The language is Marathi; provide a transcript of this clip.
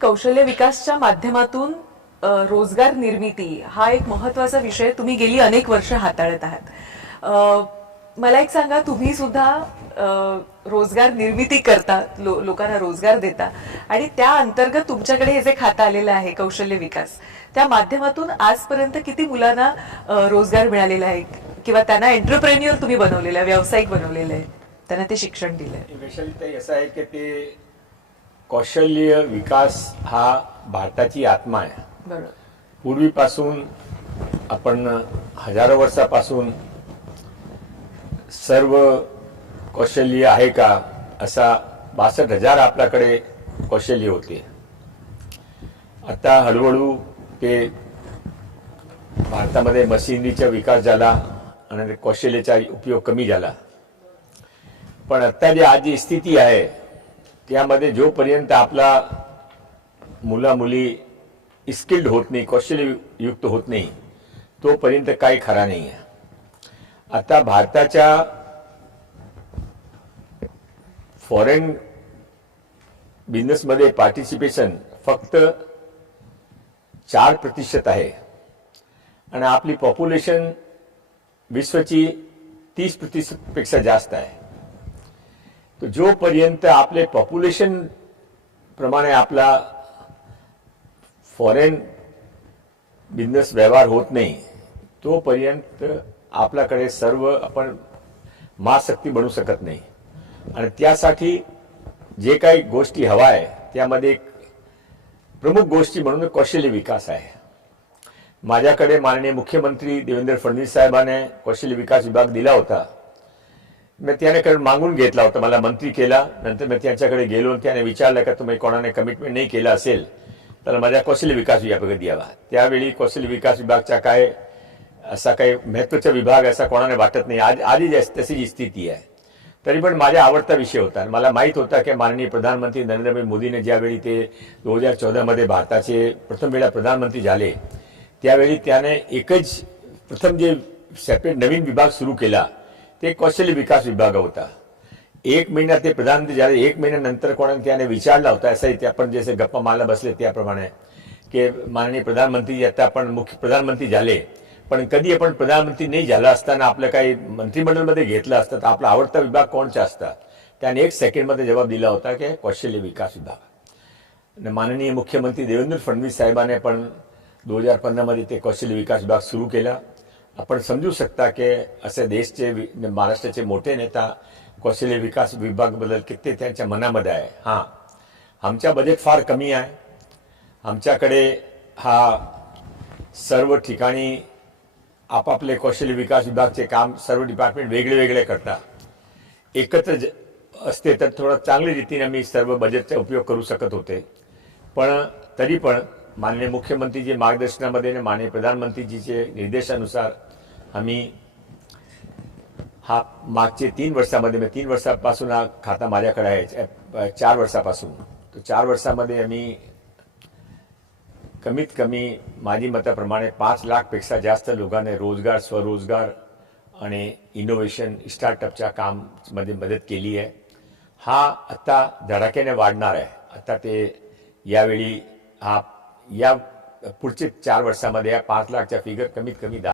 कौशल्य विकासच्या माध्यमातून रोजगार निर्मिती हा एक महत्त्वाचा विषय तुम्ही गेली अनेक वर्ष हाताळत आहात. मला एक सांगा तुम्ही सुद्धा रोजगार निर्मिती करता लो, लोकांना रोजगार देता आणि त्या अंतर्गत तुमच्याकडे हे जे खातं आलेलं आहे कौशल्य विकास त्या माध्यमातून आजपर्यंत किती मुलांना रोजगार मिळालेला आहे? किंवा त्यांना एंटरप्रेन्युअर तुम्ही बनवलेलं आहे व्यावसायिक बनवलेलं आहे त्यांना ते शिक्षण दिलंय? आहे असं आहे की ते कौशल्य विकास हा भारताची आत्मा आहे. पूर्वीपासून आपण हजारो वर्षापासून सर्व कौशल्य आहे का असा बासष्ट हजार आपल्याकडे कौशल्य होते. आता हळूहळू ते भारतामध्ये मशिनरीचा विकास झाला आणि कौशल्याचा उपयोग कमी झाला. पण आता जी आज जी स्थिती आहे त्यामध्ये जोपर्यंत आपला मुला मुली स्किल्ड होत नाही कौशल्ययुक्त होत नाही तोपर्यंत काही खरा नाही आहे. आता भारताच्या फॉरेन बिझनेसमध्ये पार्टिसिपेशन फक्त चार प्रतिशत आहे. आणि आपली पॉप्युलेशन विश्वची तीस प्रतिशतपेक्षा जास्त आहे. तर जोपर्यंत आपले पॉप्युलेशन प्रमाणे आपला फॉरेन बिझनेस व्यवहार होत नाही तोपर्यंत आपल्याकडे सर्व आपण महाशक्ती बनू शकत नाही. आणि त्यासाठी जे काही गोष्टी हवा आहे त्यामध्ये एक प्रमुख गोष्टी म्हणून कौशल्य विकास आहे. माझ्याकडे माननीय मुख्यमंत्री देवेंद्र फडणवीस साहेबांनी कौशल्य विकास विभाग दिला होता. मी त्याने मागून घेतला होता. मला मंत्री केला नंतर मी त्यांच्याकडे गेलो आणि त्याने विचारलं का तुम्ही कोणाने कमिटमेंट नाही केलं असेल तर माझ्या कौशल्य विकास विभागात द्यावा त्यावेळी कौशल्य विकास विभागचा काय असा काही महत्त्वाचा विभाग असा कोणाने वाटत नाही. आज आधी तशी जी स्थिती आहे. तरी पण माझा आवडता विषय होता. आणि मला माहीत होता की माननीय प्रधानमंत्री नरेंद्र मोदीने ज्यावेळी ते दोन हजार चौदामध्ये भारताचे प्रथम वेळा प्रधानमंत्री झाले त्यावेळी त्याने एकच प्रथम जे सेपरेट नवीन विभाग सुरू केला ते कौशल्य विकास विभाग होता. एक महिना ते प्रधानमंत्री झाले एक महिन्यानंतर कोणाने त्याने विचारला होता असं त्या आपण जसे गप्पा मारला बसले त्याप्रमाणे की माननीय प्रधानमंत्री आता आपण मुख्य प्रधानमंत्री झाले पण कधी आपण प्रधानमंत्री नाही झाला असताना आपलं काही मंत्रिमंडळमध्ये घेतलं असतं तर आपला आवडता विभाग कोणचा असता? त्याने एक सेकंडमध्ये जबाब दिला होता की कौशल्य विकास विभाग. आणि माननीय मुख्यमंत्री देवेंद्र फडणवीस साहेबांनी पण दोन हजार पंधरामध्ये ते कौशल्य विकास विभाग सुरू केला. आपण समजू शकता की असे देशचे वि- महाराष्ट्राचे मोठे नेता कौशल्य विकास विभागबद्दल किती त्यांच्या मनामध्ये आहे. हां. आमच्या बजेट फार कमी आहे. आमच्याकडे हा सर्व ठिकाणी आपापले कौशल्य विकास विभागचे काम सर्व डिपार्टमेंट वेगळे वेगळे करतात. एकत्र ज- असते तर थोडं चांगल्या रीतीने आम्ही सर्व बजेटचा उपयोग करू शकत होते. पण तरी पण माननीय मुख्यमंत्रीजी मार्गदर्शनामध्ये आणि माननीय प्रधानमंत्रीजीचे निर्देशानुसार आम्ही हा मागचे तीन वर्षामध्ये म्हणजे तीन वर्षापासून हा खाता माझ्याकडे आहे चार वर्षापासून. तर चार वर्षामध्ये आम्ही कमीत कमी माझी मताप्रमाणे पाच लाखपेक्षा जास्त लोकांना रोजगार स्वरोजगार आणि इनोव्हेशन स्टार्टअपच्या काममध्ये मदत केली आहे. हा आता धडाक्याने वाढणार आहे. आता ते यावेळी हा या पुढचे चार वर्षामध्ये या पाच लाखच्या फिगर कमीत कमी दहा